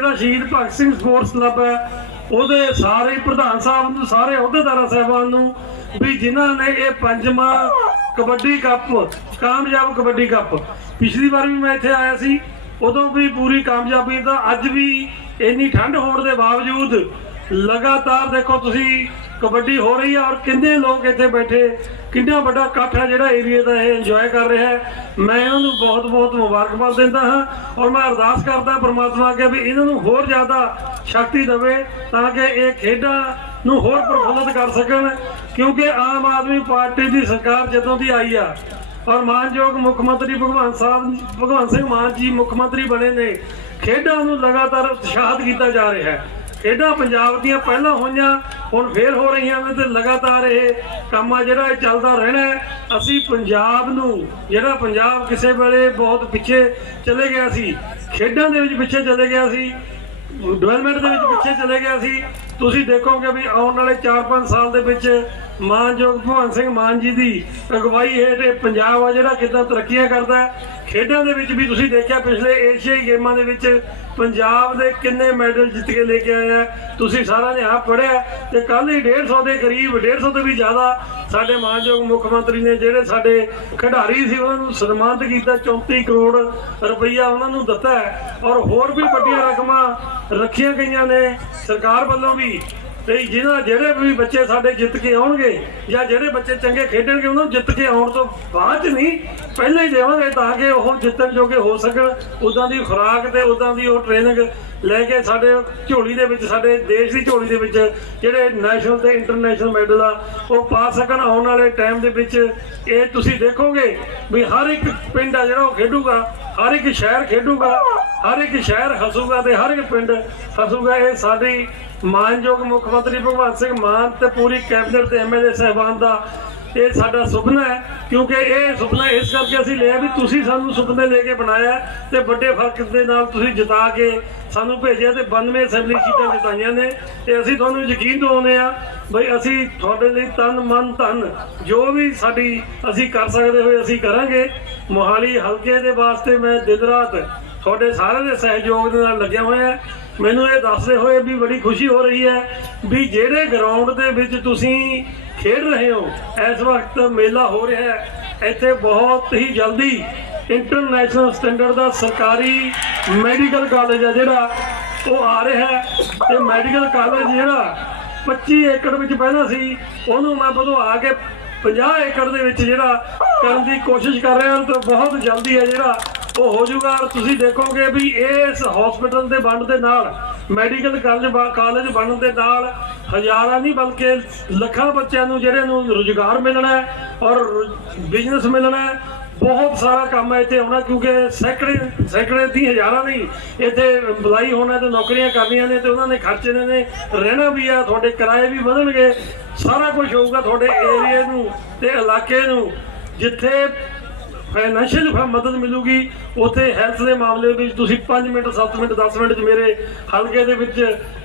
ਜਿਹੜਾ ਸ਼ਹੀਦ Bhagat Singh sports club ਹੈ, ਉਹਦੇ ਸਾਰੇ ਪ੍ਰਧਾਨ ਸਾਹਿਬ ਨੂੰ, ਸਾਰੇ ਅਹੁਦੇਦਾਰਾਂ ਸਾਹਿਬਾਨ ਨੂੰ ਵੀ ਜਿਨ੍ਹਾਂ ਨੇ ਇਹ ਪੰਜਵਾਂ ਕਬੱਡੀ ਕੱਪ, ਕਾਮਯਾਬ ਕਬੱਡੀ ਕੱਪ, ਪਿਛਲੀ ਵਾਰ ਵੀ ਮੈਂ ਇੱਥੇ ਆਇਆ ਸੀ, ਉਦੋਂ ਵੀ ਪੂਰੀ ਕਾਮਯਾਬੀ ਦਾ, ਅੱਜ ਵੀ ਇੰਨੀ ਠੰਡ ਹੋਣ ਦੇ ਬਾਵਜੂਦ ਲਗਾਤਾਰ ਦੇਖੋ ਤੁਸੀਂ ਕਬੱਡੀ ਹੋ ਰਹੀ ਹੈ ਔਰ ਕਿੰਨੇ ਲੋਕ ਇੱਥੇ ਬੈਠੇ, ਕਿੰਨਾ ਵੱਡਾ ਇਕੱਠ ਹੈ ਜਿਹੜਾ ਏਰੀਆ ਦਾ ਇਹ ਇੰਜੋਏ ਕਰ ਰਿਹਾ ਹੈ। ਮੈਂ ਇਹਨਾਂ ਨੂੰ ਬਹੁਤ ਬਹੁਤ ਮੁਬਾਰਕਬਾਦ ਦਿੰਦਾ ਹਾਂ ਔਰ ਮੈਂ ਅਰਦਾਸ ਕਰਦਾ ਪ੍ਰਮਾਤਮਾ ਅੱਗੇ ਵੀ ਇਹਨਾਂ ਨੂੰ ਹੋਰ ਜ਼ਿਆਦਾ ਸ਼ਕਤੀ ਦੇਵੇ ਤਾਂ ਕਿ ਇਹ ਖੇਡਾਂ ਨੂੰ ਹੋਰ ਪ੍ਰਫੁੱਲਤ ਕਰ ਸਕਣ, ਕਿਉਂਕਿ ਆਮ ਆਦਮੀ ਪਾਰਟੀ ਦੀ ਸਰਕਾਰ ਜਦੋਂ ਦੀ ਆਈ ਆ ਔਰ ਮਾਨਯੋਗ ਮੁੱਖ ਮੰਤਰੀ ਭਗਵੰਤ ਸਾਹਿਬ, ਭਗਵੰਤ ਸਿੰਘ ਮਾਨ ਜੀ ਮੁੱਖ ਮੰਤਰੀ ਬਣੇ ਨੇ, ਖੇਡਾਂ ਨੂੰ ਲਗਾਤਾਰ ਉਤਸ਼ਾਹਿਤ ਕੀਤਾ ਜਾ ਰਿਹਾ ਹੈ। ਖੇਡਾਂ ਪੰਜਾਬ ਦੀਆਂ ਪਹਿਲਾਂ ਹੋਈਆਂ ਹੁਣ ਫੇਰ ਹੋ ਰਹੀਆਂ ਨੇ ਤੇ ਲਗਾਤਾਰ ਇਹ ਕੰਮ ਆ ਜਿਹੜਾ ਇਹ ਚੱਲਦਾ ਰਹਿਣਾ ਅਸੀਂ ਪੰਜਾਬ ਨੂੰ, ਜਿਹੜਾ ਪੰਜਾਬ ਕਿਸੇ ਵੇਲੇ ਬਹੁਤ ਪਿੱਛੇ ਚਲੇ ਗਿਆ ਸੀ, ਖੇਡਾਂ ਦੇ ਵਿੱਚ ਪਿੱਛੇ ਚਲੇ ਗਿਆ ਸੀ ਡਿਵੈਲਪਮੈਂਟ ਦੇ ਵਿੱਚ ਪਿੱਛੇ ਚਲੇ ਗਿਆ ਸੀ ਤੁਸੀਂ ਦੇਖੋਗੇ ਵੀ ਆਉਣ ਵਾਲੇ 4-5 ਸਾਲ ਦੇ ਵਿੱਚ ਮਾਨਯੋਗ ਭਗਵੰਤ ਸਿੰਘ ਮਾਨ ਜੀ ਦੀ ਅਗਵਾਈ ਹੇਠ ਇਹ ਪੰਜਾਬ ਆ ਜਿਹੜਾ ਕਿੱਦਾਂ ਤਰੱਕੀਆਂ ਕਰਦਾ ਖੇਡਾਂ ਦੇ ਵਿੱਚ ਵੀ ਤੁਸੀਂ ਦੇਖਿਆ ਪਿਛਲੇ ਏਸ਼ੀਆਈ ਗੇਮਾਂ ਦੇ ਵਿੱਚ ਪੰਜਾਬ ਦੇ ਕਿੰਨੇ ਮੈਡਲ ਜਿੱਤ ਕੇ ਲੈ ਕੇ ਆਏ ਆ ਤੁਸੀਂ ਸਾਰਿਆਂ ਨੇ ਆਪ ਪੜਿਆ ਤੇ ਕੱਲ ਹੀ 150 ਦੇ ਕਰੀਬ 150 ਤੋਂ ਵੀ ਜ਼ਿਆਦਾ ਸਾਡੇ ਮਾਨਯੋਗ ਮੁੱਖ ਮੰਤਰੀ ਨੇ ਜਿਹੜੇ ਸਾਡੇ ਖਿਡਾਰੀ ਸੀ, ਉਹਨਾਂ ਨੂੰ ਸਨਮਾਨਿਤ ਕੀਤਾ 34 ਕਰੋੜ ਰੁਪਈਆ ਉਹਨਾਂ ਨੂੰ ਦਿੱਤਾ ਔਰ ਹੋਰ ਵੀ ਵੱਡੀਆਂ ਰਕਮਾਂ ਰੱਖੀਆਂ ਗਈਆਂ ਨੇ ਸਰਕਾਰ ਵੱਲੋਂ ਵੀ। ਤੇ ਜਿਹਨਾਂ ਜਿਹੜੇ ਵੀ ਬੱਚੇ ਸਾਡੇ ਜਿੱਤ ਕੇ ਆਉਣਗੇ ਜਾਂ ਜਿਹੜੇ ਬੱਚੇ ਚੰਗੇ ਖੇਡਣਗੇ, ਉਹਨਾਂ ਨੂੰ ਜਿੱਤ ਕੇ ਆਉਣ ਤੋਂ ਬਾਅਦ 'ਚ ਨਹੀਂ, ਪਹਿਲਾਂ ਹੀ ਦੇਵਾਂਗੇ ਤਾਂ ਕਿ ਉਹ ਜਿੱਤਣ ਜੋਗੇ ਹੋ ਸਕਣ। ਉਦਾਂ ਦੀ ਖੁਰਾਕ ਤੇ ਉਦਾਂ ਦੀ ਉਹ ਟ੍ਰੇਨਿੰਗ ਲੈ ਕੇ ਸਾਡੇ ਝੋਲੀ ਦੇ ਵਿੱਚ, ਸਾਡੇ ਦੇਸ਼ ਦੀ ਝੋਲੀ ਦੇ ਵਿੱਚ ਜਿਹੜੇ ਨੈਸ਼ਨਲ ਤੇ ਇੰਟਰਨੈਸ਼ਨਲ ਮੈਡਲ ਆ, ਉਹ ਪਾ ਸਕਣ। ਆਉਣ ਵਾਲੇ ਟਾਈਮ ਦੇ ਵਿੱਚ ਇਹ ਤੁਸੀਂ ਦੇਖੋਗੇ ਵੀ ਹਰ ਇੱਕ ਪਿੰਡ ਆ ਜਿਹੜਾ ਉਹ ਖੇਡੂਗਾ ਹਰ ਇੱਕ ਸ਼ਹਿਰ ਖੇਡੂਗਾ, ਹਰ ਇੱਕ ਸ਼ਹਿਰ ਹਸੂਗਾ ਤੇ ਹਰ ਇੱਕ ਪਿੰਡ ਹਸੂਗਾ। ਇਹ ਸਾਡੀ ਮਾਨਯੋਗ ਮੁੱਖ ਮੰਤਰੀ ਭਗਵੰਤ ਸਿੰਘ ਮਾਨ ਤੇ ਪੂਰੀ ਕੈਬਨਿਟ ਤੇ ਐਮਐਲਏ ਸਹਿਬਾਨ ਦਾ ਇਹ ਸਾਡਾ ਸੁਪਨਾ ਹੈ, ਕਿਉਂਕਿ ਇਹ ਸੁਪਨਾ ਇਸ ਕਰਕੇ ਅਸੀਂ ਲਿਆ ਵੀ ਤੁਸੀਂ ਸਾਨੂੰ ਸੁਪਨੇ ਲੈ ਕੇ ਬਣਾਇਆ ਹੈ ਤੇ ਵੱਡੇ ਫ਼ਰਕ ਦੇ ਨਾਲ ਤੁਸੀਂ ਜਿਤਾ ਕੇ ਸਾਨੂੰ ਭੇਜਿਆ ਤੇ 92 ਅਸੈਂਬਲੀ ਸੀਟਾਂ ਜਿਤਾਈਆਂ ਨੇ ਤੇ ਅਸੀਂ ਤੁਹਾਨੂੰ ਯਕੀਨ ਦਿਵਾਉਂਦੇ ਆ ਬਈ ਅਸੀਂ ਤੁਹਾਡੇ ਲਈ ਤਨ ਮਨ ਧਨ ਜੋ ਵੀ ਸਾਡੀ ਅਸੀਂ ਕਰ ਸਕਦੇ ਹੋਏ ਅਸੀਂ ਕਰਾਂਗੇ। ਮੋਹਾਲੀ ਹਲਕੇ ਦੇ ਵਾਸਤੇ ਮੈਂ ਦਿਨ ਰਾਤ ਤੁਹਾਡੇ ਸਾਰਿਆਂ ਦੇ ਸਹਿਯੋਗ ਦੇ ਨਾਲ ਲੱਗਿਆ ਹੋਇਆ ਮੈਨੂੰ ਇਹ ਦੱਸਦੇ ਹੋਏ ਵੀ ਬੜੀ ਖੁਸ਼ੀ ਹੋ ਰਹੀ ਹੈ ਵੀ ਜਿਹੜੇ ਗਰਾਊਂਡ ਦੇ ਵਿੱਚ ਤੁਸੀਂ ਖੇਡ ਰਹੇ ਹੋ, ਇਸ ਵਕਤ ਮੇਲਾ ਹੋ ਰਿਹਾ ਹੈ। ਇੱਥੇ ਬਹੁਤ ਹੀ ਜਲਦੀ ਇੰਟਰਨੈਸ਼ਨਲ ਸਟੈਂਡਰਡ ਦਾ ਸਰਕਾਰੀ ਮੈਡੀਕਲ ਕਾਲਜ ਹੈ ਜਿਹੜਾ, ਉਹ ਆ ਰਿਹਾ ਹੈ। ਤੇ ਮੈਡੀਕਲ ਕਾਲਜ ਜਿਹੜਾ 25 ਏਕੜ ਵਿੱਚ ਪਹਿਲਾਂ ਸੀ, ਉਹਨੂੰ ਮੈਂ ਵਧਵਾ ਕੇ 50 ਏਕੜ ਦੇ ਵਿੱਚ ਜਿਹੜਾ ਕਰਨ ਦੀ ਕੋਸ਼ਿਸ਼ ਕਰ ਰਹੇ ਹਾਂ, ਤੇ ਬਹੁਤ ਜਲਦੀ ਹੈ ਜਿਹੜਾ, ਉਹ ਹੋ ਜਾਊਗਾ। ਔਰ ਤੁਸੀਂ ਦੇਖੋਗੇ ਵੀ ਇਸ ਹਸਪੀਟਲ ਦੇ ਬਣਨ ਦੇ ਨਾਲ ਮੈਡੀਕਲ ਕਾਲਜ ਕਾਲਜ ਬਣਨ ਦੇ ਨਾਲ ਹਜ਼ਾਰਾਂ ਨਹੀਂ ਬਲਕਿ ਲੱਖਾਂ ਬੱਚਿਆਂ ਨੂੰ, ਜਿਹੜੇ ਨੂੰ ਰੁਜ਼ਗਾਰ ਮਿਲਣਾ ਹੈ ਔਰ ਬਿਜ਼ਨਸ ਮਿਲਣਾ ਹੈ ਬਹੁਤ ਸਾਰਾ ਕੰਮ ਹੈ ਇੱਥੇ ਆਉਣਾ, ਕਿਉਂਕਿ ਸੈਂਕੜੇ ਸੈਂਕੜੇ ਦੀ ਹਜ਼ਾਰਾਂ ਨਹੀਂ ਇੱਥੇ ਬੁਲਾਈ ਹੋਣਾ ਤੇ ਨੌਕਰੀਆਂ ਕਰਨੀਆਂ ਨੇ ਤੇ ਉਹਨਾਂ ਨੇ ਖਰਚੇ ਨੇ ਰਹਿਣਾ ਵੀ ਆ, ਤੁਹਾਡੇ ਕਿਰਾਏ ਵੀ ਵਧਣਗੇ, ਸਾਰਾ ਕੁਝ ਹੋਊਗਾ ਤੁਹਾਡੇ ਏਰੀਏ ਨੂੰ ਤੇ ਇਲਾਕੇ ਨੂੰ, ਜਿੱਥੇ ਫਾਈਨੈਂਸ਼ੀਅਲ ਮਦਦ ਮਿਲੂਗੀ, ਉੱਥੇ ਹੈਲਥ ਦੇ ਮਾਮਲੇ ਵਿੱਚ ਤੁਸੀਂ 5 ਮਿੰਟ 7 ਮਿੰਟ 10 ਮਿੰਟ ਚ ਮੇਰੇ ਹਲਕੇ ਦੇ ਵਿੱਚ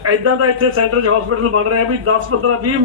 ਐਦਾਂ ਦਾ ਇੱਥੇ ਸੈਂਟਰ 'ਚ ਹਸਪੀਟਲ ਬਣ ਰਿਹਾ ਵੀ 10 15 20 ਮਿੰਟ